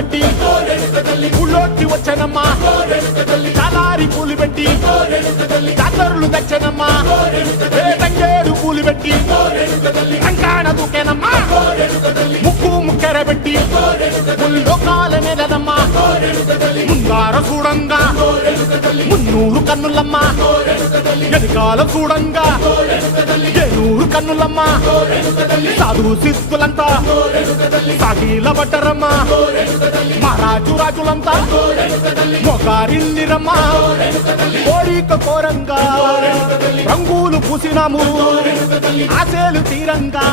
కట్టి ఊళ్ళోకి వచ్చనమ్మా చాలారి పూలు పెట్టి జాతరులు తెచ్చనమ్మా తంగేడు పూలు పెట్టి అంకాణ దూకేనమ్మా ముక్కు ముక్కెర పెట్టి ముల్లోకాల నెలనమ్మా ముందార చూడంగా మున్నూరు కన్నులమ్మా వెనకాల చూడంగా ఏనూరు కన్నులమ్మా సాధు సిద్ధులంతా సాగిల పడ్డరమ్మా మహారాజు రాజులంతా మొగారిందిరమ్మా కోరిక కోరంగా రంగులు పూసినాము ఆశలు తీరంగా